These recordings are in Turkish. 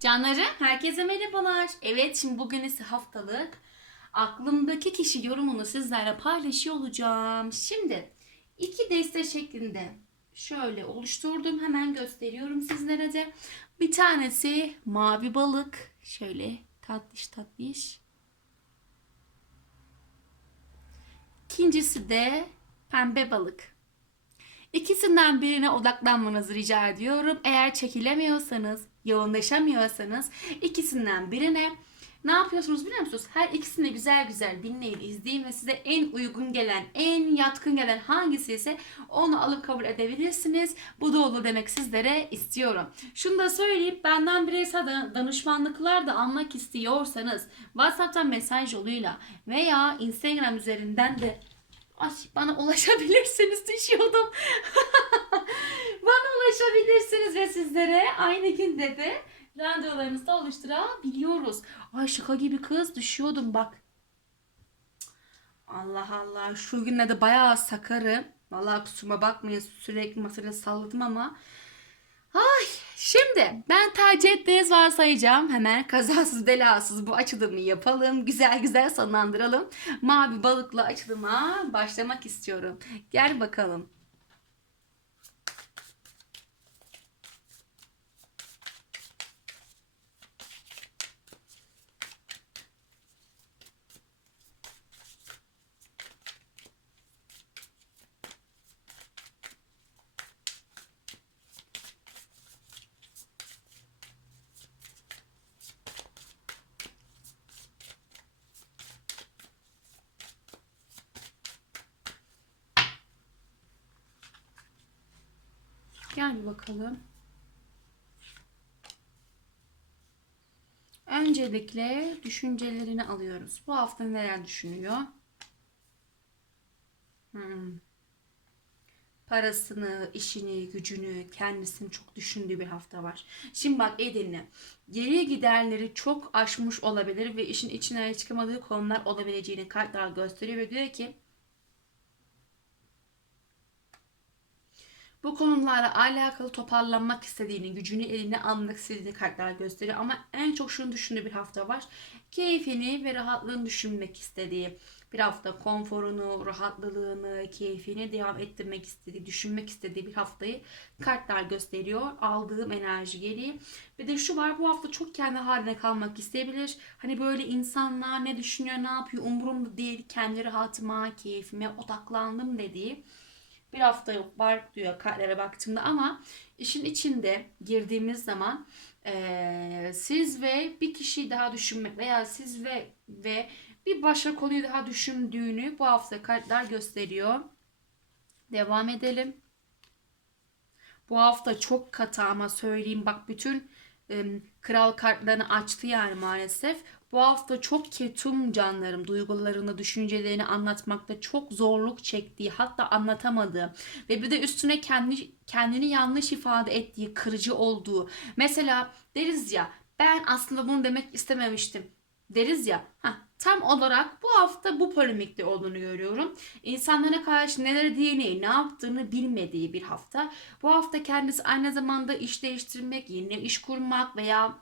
Canları herkese merhabalar. Evet şimdi bugün ise haftalık aklımdaki kişi yorumunu sizlerle paylaşıyor olacağım. Şimdi iki deste şeklinde şöyle oluşturdum. Hemen gösteriyorum sizlere de. Bir tanesi mavi balık. Şöyle tatlış tatlış. İkincisi de pembe balık. İkisinden birine odaklanmanızı rica ediyorum. Eğer çekilemiyorsanız, yoğunlaşamıyorsanız ikisinden birine ne yapıyorsunuz biliyor musunuz? Her ikisini güzel güzel dinleyin, izleyin ve size en uygun gelen, en yatkın gelen hangisi ise onu alıp kabul edebilirsiniz. Bu da olur demek sizlere istiyorum. Şunu da söyleyip benden bireysel dan- danışmanlıklar da almak istiyorsanız WhatsApp'tan mesaj yoluyla veya Instagram üzerinden de Ay bana ulaşabilirsiniz düşüyordum. Bana ulaşabilirsiniz ve sizlere aynı günde de randevularımızı da oluşturabiliyoruz. Ay şaka gibi kız düşüyordum bak. Allah Allah şu günlerde bayağı sakarım. Vallahi kusuruma bakmayın sürekli masada salladım ama. Ay şimdi ben tercih ettiğiniz varsayacağım. Hemen kazasız belasız bu açılımı yapalım. Güzel güzel sonlandıralım. Mavi balıkla açılıma başlamak istiyorum. Gel bakalım. Gel bir bakalım. Öncelikle düşüncelerini alıyoruz. Bu hafta neler düşünüyor? Hmm. Parasını, işini, gücünü, kendisini çok düşündüğü bir hafta var. Şimdi bak iyi dinle. Geriye giderleri çok aşmış olabilir ve işin içine çıkamadığı konular olabileceğini kartlar gösteriyor ve diyor ki Bu konularla alakalı toparlanmak istediğini, gücünü eline almak istediğini kartlar gösteriyor. Ama en çok şunu düşündüğü bir hafta var. Keyfini ve rahatlığını düşünmek istediği bir hafta konforunu, rahatlılığını, keyfini devam ettirmek istediği, düşünmek istediği bir haftayı kartlar gösteriyor. Aldığım enerji gereği. Bir de şu var bu hafta çok kendi haline kalmak isteyebilir. Hani böyle insanlar ne düşünüyor, ne yapıyor umurumda değil. Kendi rahatıma, keyfime odaklandım dediği bir hafta var diyor kartlara baktığımda ama işin içinde girdiğimiz zaman eee, siz ve bir kişiyi daha düşünmek veya siz ve ve bir başka konuyu daha düşündüğünü bu hafta kartlar gösteriyor. Devam edelim. Bu hafta çok katı ama söyleyeyim bak bütün em, kral kartlarını açtı yani maalesef. Bu hafta çok ketum canlarım duygularını, düşüncelerini anlatmakta çok zorluk çektiği, hatta anlatamadığı ve bir de üstüne kendi kendini yanlış ifade ettiği, kırıcı olduğu. Mesela deriz ya ben aslında bunu demek istememiştim deriz ya. Heh, tam olarak bu hafta bu polemikte olduğunu görüyorum. İnsanlara karşı neler diyeceğini, ne yaptığını bilmediği bir hafta. Bu hafta kendisi aynı zamanda iş değiştirmek, yeni iş kurmak veya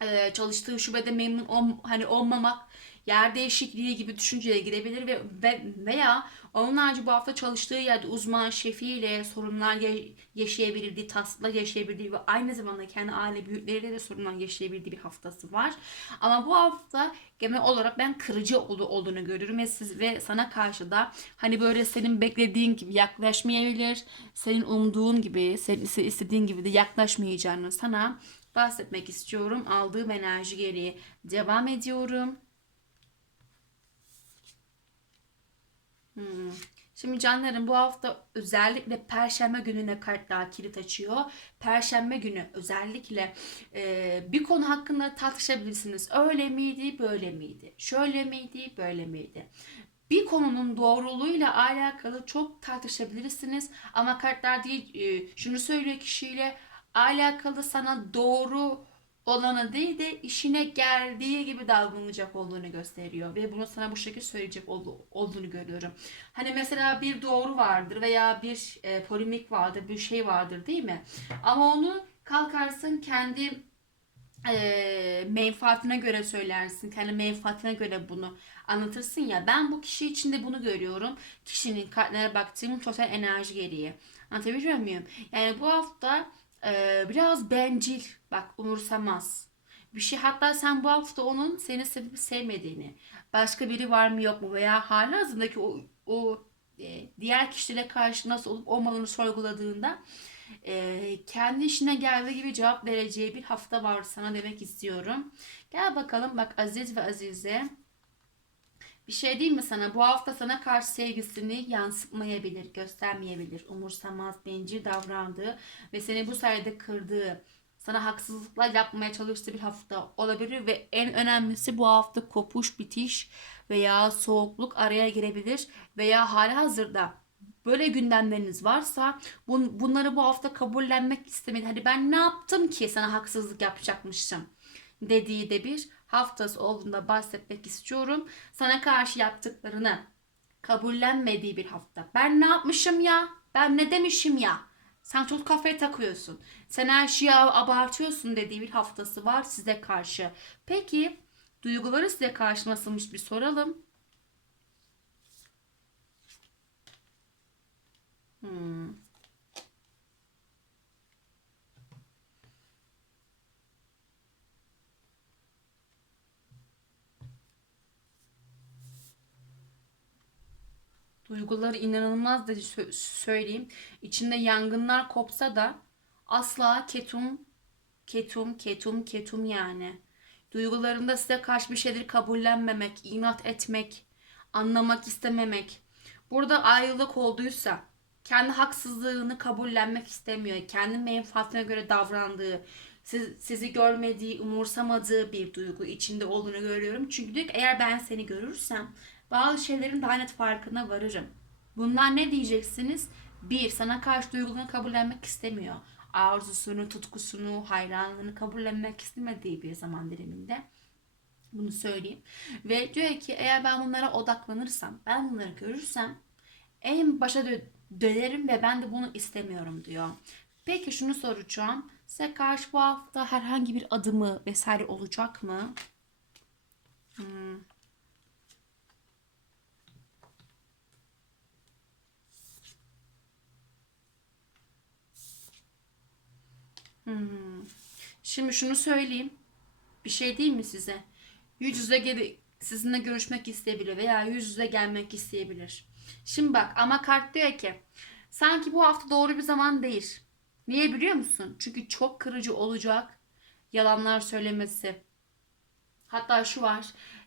e, çalıştığı şubede memnun ol, hani olmamak, yer değişikliği gibi düşüncelere girebilir ve, ve veya onun harici bu hafta çalıştığı yerde uzman şefiyle sorunlar ya- yaşayabildiği, taslaklar yaşayabildiği ve aynı zamanda kendi aile büyükleriyle de sorunlar yaşayabildiği bir haftası var. Ama bu hafta genel olarak ben kırıcı ol- olduğunu görüyorum ve siz ve sana karşı da hani böyle senin beklediğin gibi yaklaşmayabilir, senin umduğun gibi, senin iste- istediğin gibi de yaklaşmayacağını sana bahsetmek istiyorum. Aldığım enerji gereği devam ediyorum. Hmm. Şimdi canlarım bu hafta özellikle Perşembe gününe kartlar kilit açıyor. Perşembe günü özellikle e, bir konu hakkında tartışabilirsiniz. Öyle miydi, böyle miydi? Şöyle miydi, böyle miydi? Bir konunun doğruluğuyla alakalı çok tartışabilirsiniz. Ama kartlar değil, e, şunu söylüyor kişiyle alakalı sana doğru olanı değil de işine geldiği gibi davranacak olduğunu gösteriyor. Ve bunu sana bu şekilde söyleyecek ol- olduğunu görüyorum. Hani mesela bir doğru vardır veya bir e, polemik vardır, bir şey vardır değil mi? Ama onu kalkarsın kendi e, menfaatine göre söylersin. Kendi menfaatine göre bunu anlatırsın ya. Ben bu kişi için de bunu görüyorum. Kişinin kartlara baktığım sosyal enerji gereği. Anlatabiliyor muyum? Yani bu hafta e, biraz bencil. Bak umursamaz. Bir şey hatta sen bu hafta onun seni sevip sevmediğini, başka biri var mı yok mu veya hala hazırdaki o, o e, diğer kişilere karşı nasıl olup olmadığını sorguladığında e, kendi işine geldiği gibi cevap vereceği bir hafta var sana demek istiyorum. Gel bakalım bak Aziz ve Azize. Bir şey değil mi sana? Bu hafta sana karşı sevgisini yansıtmayabilir, göstermeyebilir. Umursamaz, bencil davrandığı ve seni bu sayede kırdığı, sana haksızlıklar yapmaya çalıştığı bir hafta olabilir ve en önemlisi bu hafta kopuş, bitiş veya soğukluk araya girebilir veya hali hazırda böyle gündemleriniz varsa bun, bunları bu hafta kabullenmek istemedi. Hani ben ne yaptım ki sana haksızlık yapacakmışım dediği de bir haftası olduğunda bahsetmek istiyorum. Sana karşı yaptıklarını kabullenmediği bir hafta. Ben ne yapmışım ya? Ben ne demişim ya? Sen çok kafaya takıyorsun. Sen her şeyi abartıyorsun dediği bir haftası var size karşı. Peki duyguları size karşı nasılmış bir soralım. Hmm. Duyguları inanılmaz da sö- söyleyeyim. İçinde yangınlar kopsa da asla ketum, ketum, ketum, ketum yani. Duygularında size karşı bir şeyleri kabullenmemek, inat etmek, anlamak istememek. Burada ayrılık olduysa kendi haksızlığını kabullenmek istemiyor. Kendi menfaatine göre davrandığı, siz, sizi görmediği, umursamadığı bir duygu içinde olduğunu görüyorum. Çünkü diyor ki eğer ben seni görürsem bazı şeylerin daha net farkına varırım. Bunlar ne diyeceksiniz? Bir, sana karşı duygularını kabullenmek istemiyor. Arzusunu, tutkusunu, hayranlığını kabullenmek istemediği bir zaman diliminde. Bunu söyleyeyim. Ve diyor ki eğer ben bunlara odaklanırsam, ben bunları görürsem en başa dö- dönerim ve ben de bunu istemiyorum diyor. Peki şunu soracağım. Size karşı bu hafta herhangi bir adımı vesaire olacak mı? Hmm. Hmm. Şimdi şunu söyleyeyim. Bir şey değil mi size? Yüz yüze gel sizinle görüşmek isteyebilir veya yüz yüze gelmek isteyebilir. Şimdi bak ama kart diyor ki sanki bu hafta doğru bir zaman değil. Niye biliyor musun? Çünkü çok kırıcı olacak yalanlar söylemesi. Hatta şu var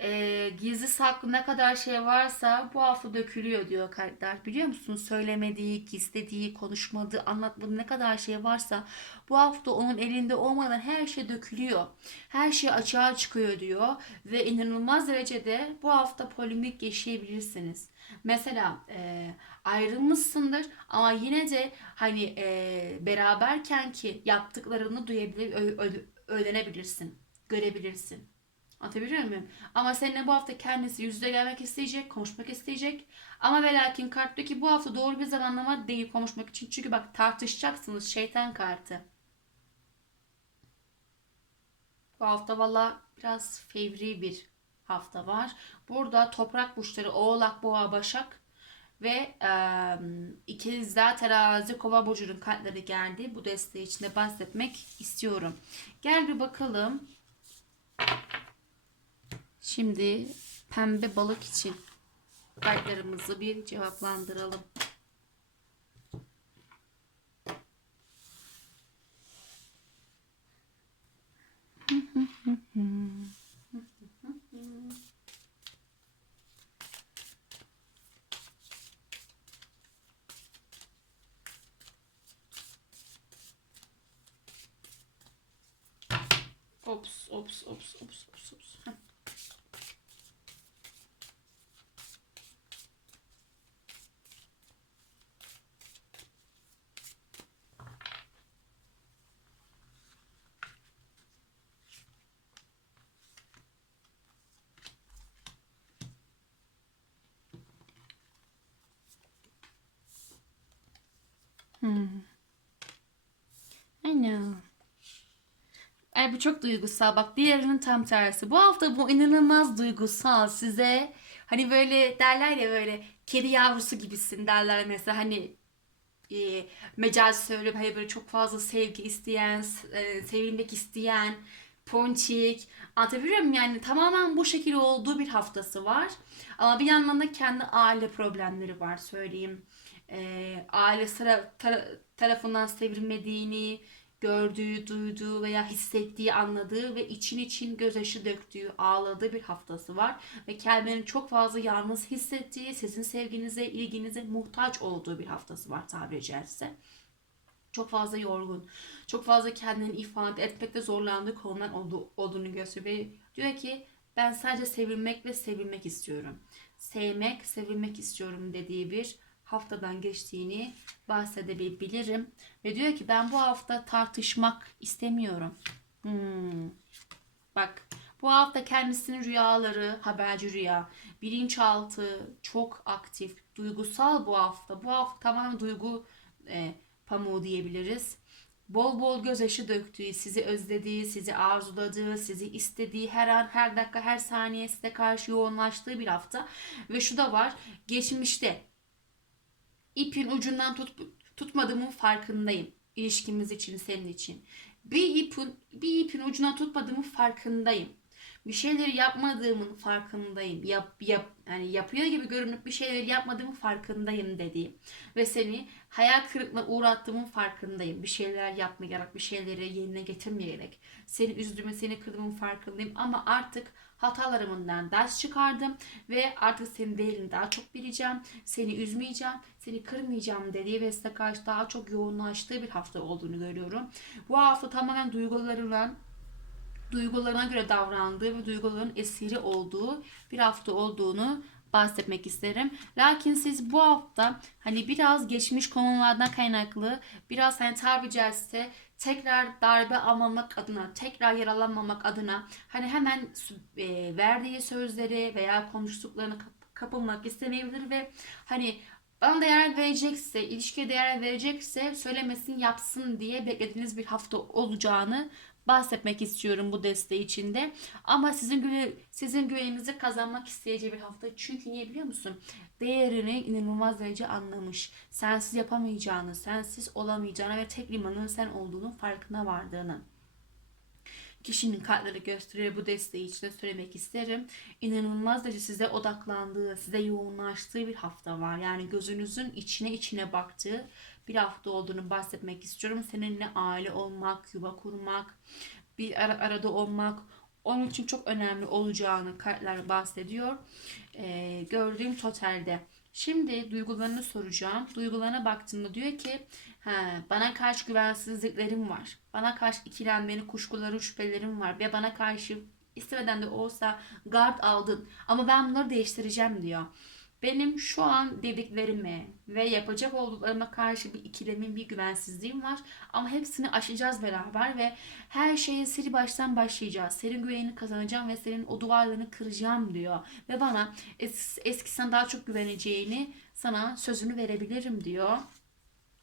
e, gizli saklı ne kadar şey varsa bu hafta dökülüyor diyor kartlar. Biliyor musun? Söylemediği, gizlediği, konuşmadığı, anlatmadığı ne kadar şey varsa bu hafta onun elinde olmadan her şey dökülüyor. Her şey açığa çıkıyor diyor. Ve inanılmaz derecede bu hafta polemik yaşayabilirsiniz. Mesela e, ayrılmışsındır ama yine de hani e, beraberken ki yaptıklarını duyabilir, ö- ö- öğrenebilirsin, görebilirsin. Anlatabiliyor muyum? Ama seninle bu hafta kendisi yüzde gelmek isteyecek, konuşmak isteyecek. Ama ve lakin karttaki bu hafta doğru bir zamanlama değil konuşmak için. Çünkü bak tartışacaksınız şeytan kartı. Bu hafta valla biraz fevri bir hafta var. Burada toprak burçları Oğlak, Boğa, Başak ve e, ikizler terazi kova burcunun kartları geldi. Bu desteği içinde bahsetmek istiyorum. Gel bir bakalım. Şimdi pembe balık için kartlarımızı bir cevaplandıralım. Ops, ops, ops, ops, ops, ops. Hmm. I know. Ay bu çok duygusal. Bak diğerinin tam tersi. Bu hafta bu inanılmaz duygusal size. Hani böyle derler ya böyle kedi yavrusu gibisin derler mesela hani e, mecaz söylüyorum hani böyle çok fazla sevgi isteyen, e, sevilmek isteyen, ponçik. Anlatabiliyor muyum? Yani tamamen bu şekilde olduğu bir haftası var. Ama bir yandan da kendi aile problemleri var söyleyeyim. E, aile tara- tara- tarafından sevilmediğini gördüğü, duyduğu veya hissettiği, anladığı ve için için gözyaşı döktüğü, ağladığı bir haftası var. Ve kendini çok fazla yalnız hissettiği, sizin sevginize, ilginize muhtaç olduğu bir haftası var tabiri caizse. Çok fazla yorgun, çok fazla kendini ifade etmekte zorlandığı konular olduğu, olduğunu gösteriyor. Ve diyor ki ben sadece sevilmek ve sevilmek istiyorum. Sevmek, sevilmek istiyorum dediği bir haftadan geçtiğini bahsedebilirim. Ve diyor ki ben bu hafta tartışmak istemiyorum. Hmm. Bak bu hafta kendisinin rüyaları, haberci rüya, bilinçaltı çok aktif, duygusal bu hafta. Bu hafta tamamen duygu e, pamuğu diyebiliriz. Bol bol gözyaşı döktüğü, sizi özlediği, sizi arzuladığı, sizi istediği, her an, her dakika, her saniye size karşı yoğunlaştığı bir hafta. Ve şu da var, geçmişte ipin ucundan tut, tutmadığımın farkındayım. İlişkimiz için, senin için. Bir ipin, bir ipin ucundan tutmadığımın farkındayım. Bir şeyleri yapmadığımın farkındayım. Yap, yap, yani yapıyor gibi görünüp bir şeyleri yapmadığımın farkındayım dediğim. Ve seni hayal kırıklığına uğrattığımın farkındayım. Bir şeyler yapmayarak, bir şeyleri yerine getirmeyerek. Seni üzdüğümü, seni kırdığımın farkındayım. Ama artık hatalarımdan ders çıkardım. Ve artık senin değerini daha çok bileceğim. Seni üzmeyeceğim, seni kırmayacağım dediği ve size karşı daha çok yoğunlaştığı bir hafta olduğunu görüyorum. Bu hafta tamamen duygularından duygularına göre davrandığı ve duyguların esiri olduğu bir hafta olduğunu bahsetmek isterim. Lakin siz bu hafta hani biraz geçmiş konulardan kaynaklı biraz hani tabiri caizse tekrar darbe almamak adına, tekrar yaralanmamak adına hani hemen e, verdiği sözleri veya konuştuklarını kap- kapılmak istemeyebilir ve hani bana değer verecekse, ilişkiye değer verecekse söylemesin, yapsın diye beklediğiniz bir hafta olacağını bahsetmek istiyorum bu desteği içinde. Ama sizin güve, sizin güveninizi kazanmak isteyeceği bir hafta. Çünkü niye biliyor musun? Değerini inanılmaz derece anlamış. Sensiz yapamayacağını, sensiz olamayacağını ve tek limanın sen olduğunun farkına vardığını kişinin kartları gösteriyor bu desteği için de söylemek isterim. İnanılmaz derece size odaklandığı, size yoğunlaştığı bir hafta var. Yani gözünüzün içine içine baktığı bir hafta olduğunu bahsetmek istiyorum. Seninle aile olmak, yuva kurmak, bir ara, arada olmak onun için çok önemli olacağını kartlar bahsediyor. Ee, gördüğüm totalde. Şimdi duygularını soracağım. Duygularına baktığımda diyor ki He, bana karşı güvensizliklerim var. Bana karşı ikilenmeni, kuşkuları, şüphelerim var. Ve bana karşı istemeden de olsa gard aldın. Ama ben bunları değiştireceğim diyor. Benim şu an dediklerime ve yapacak olduklarıma karşı bir ikilemim, bir güvensizliğim var. Ama hepsini aşacağız beraber ve her şeye seri baştan başlayacağız. Senin güvenini kazanacağım ve senin o duvarlarını kıracağım diyor. Ve bana es eskisinden daha çok güveneceğini sana sözünü verebilirim diyor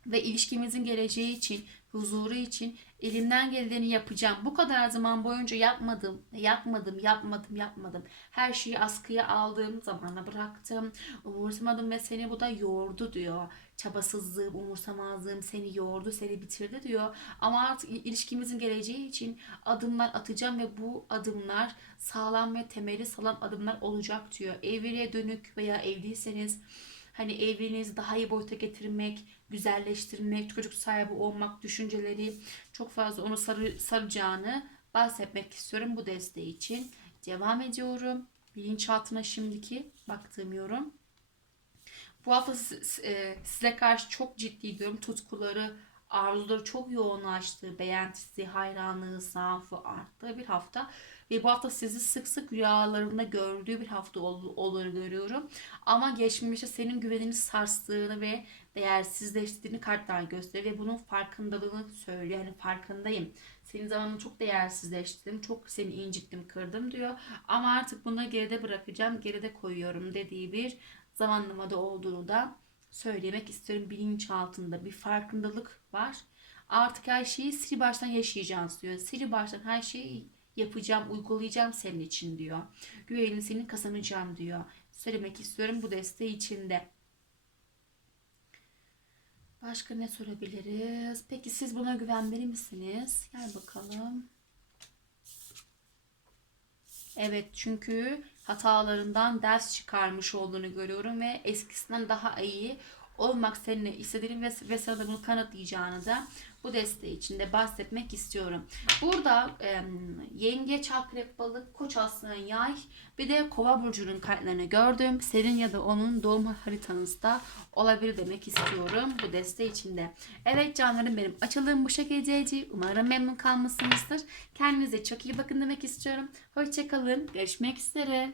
ve ilişkimizin geleceği için, huzuru için elimden geleni yapacağım. Bu kadar zaman boyunca yapmadım, yapmadım, yapmadım, yapmadım. Her şeyi askıya aldığım zamana bıraktım. Umursamadım ve seni bu da yordu diyor. Çabasızlığım, umursamazlığım seni yordu, seni bitirdi diyor. Ama artık ilişkimizin geleceği için adımlar atacağım ve bu adımlar sağlam ve temeli sağlam adımlar olacak diyor. Evliliğe dönük veya evliyseniz hani evliliğinizi daha iyi boyuta getirmek, güzelleştirmek, çocuk sahibi olmak düşünceleri çok fazla onu sarı, saracağını bahsetmek istiyorum bu desteği için. Devam ediyorum. Bilinçaltına şimdiki baktığım yorum. Bu hafta e, size karşı çok ciddi diyorum tutkuları, arzuları çok yoğunlaştığı, beğentisi, hayranlığı, zaafı arttığı bir hafta. Ve bu hafta sizi sık sık rüyalarında gördüğü bir hafta olur görüyorum. Ama geçmişte senin güvenini sarstığını ve değersizleştirdiğini kartlar gösteriyor. Ve bunun farkındalığını söylüyor. Yani farkındayım. Senin zamanını çok değersizleştirdim. Çok seni incittim, kırdım diyor. Ama artık bunu geride bırakacağım, geride koyuyorum dediği bir zamanlamada olduğunu da söylemek istiyorum. Bilinç altında bir farkındalık var. Artık her şeyi sil baştan yaşayacağız diyor. Sil baştan her şeyi yapacağım, uygulayacağım senin için diyor. Güvenini senin kazanacağım diyor. Söylemek istiyorum bu desteği içinde. Başka ne sorabiliriz? Peki siz buna güvenmeli misiniz? Gel bakalım. Evet çünkü hatalarından ders çıkarmış olduğunu görüyorum ve eskisinden daha iyi olmak seninle istediğini ve, ve sana da bunu kanıtlayacağını da bu desteği içinde bahsetmek istiyorum. Burada e, yengeç, akrep, balık, koç aslan, yay bir de kova burcunun kartlarını gördüm. Senin ya da onun doğum haritanızda olabilir demek istiyorum bu desteği içinde. Evet canlarım benim açılım bu şekildeydi. Umarım memnun kalmışsınızdır. Kendinize çok iyi bakın demek istiyorum. Hoşçakalın. Görüşmek üzere.